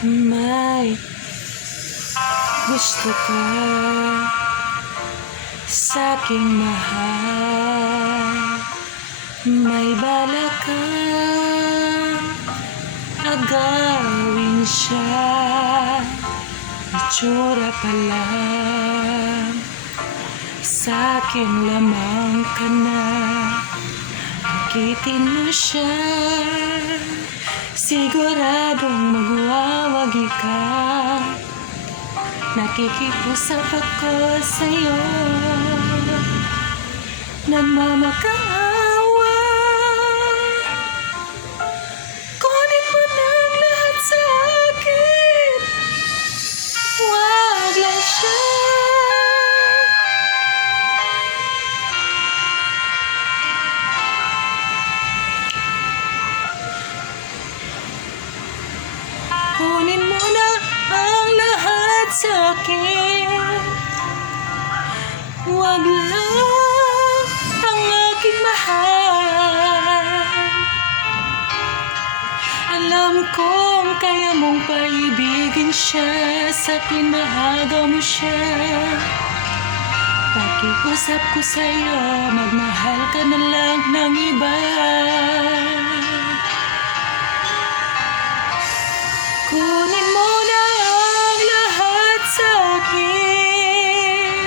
May gusto ka sa'king mahal, may balak kang agawin siya. Itsura pa lang sa'king lamang ka na, akitin mo siya, siguradong magwawagi ka. Nakikipusap ako sa'yo, nagmamakaawa. Kunin mo ng lahat sa akin, wag lang siya. Kunin mo na ang lahat sa akin, wag lang ang aking mahal. Alam kong kaya mong paibigin siya, sa pinahagaw mo siya. Pakiusap ko sa'yo, magmahal ka na lang ng iba. Kunin mo na ang lahat sa akin,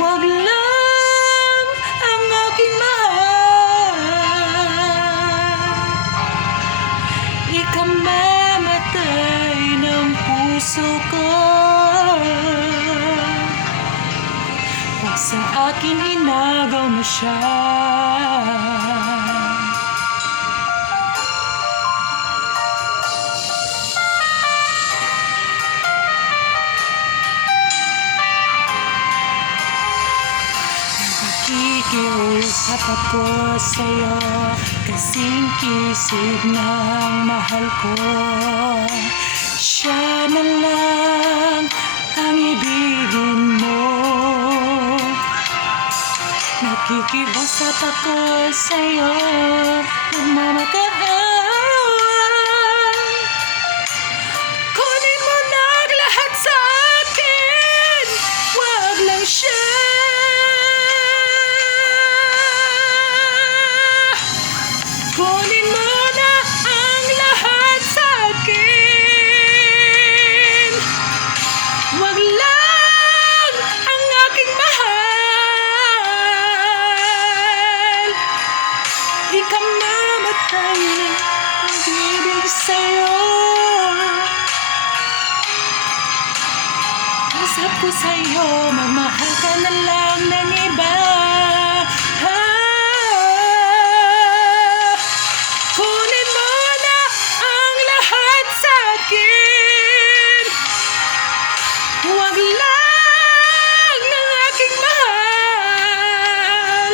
wag lang ang aking mahal. Ikamamatay ng puso ko pag sa akin inagaw mo siya. Nakikiusap ako sa'yo, kasing kisig ng mahal ko. Siya na lang ang ibigin mo. Nakikiusap ako sa'yo, nagmamakaawa. Kunin mo na ang lahat sa akin, wag lang siya. Kunin mo na ang lahat sa akin, wag lang ang aking mahal. Di ka mamatay ng pag-ibig sa'yo. Usap ko sa'yo, magmahal ka na lang ng iba. Kunin mo na ang lahat sa akin, wag lang ng aking mahal.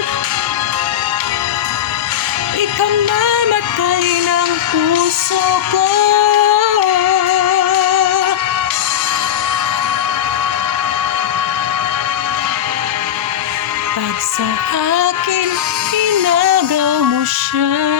Ikamamatay ng puso ko pag sa akin inagaw mo siya.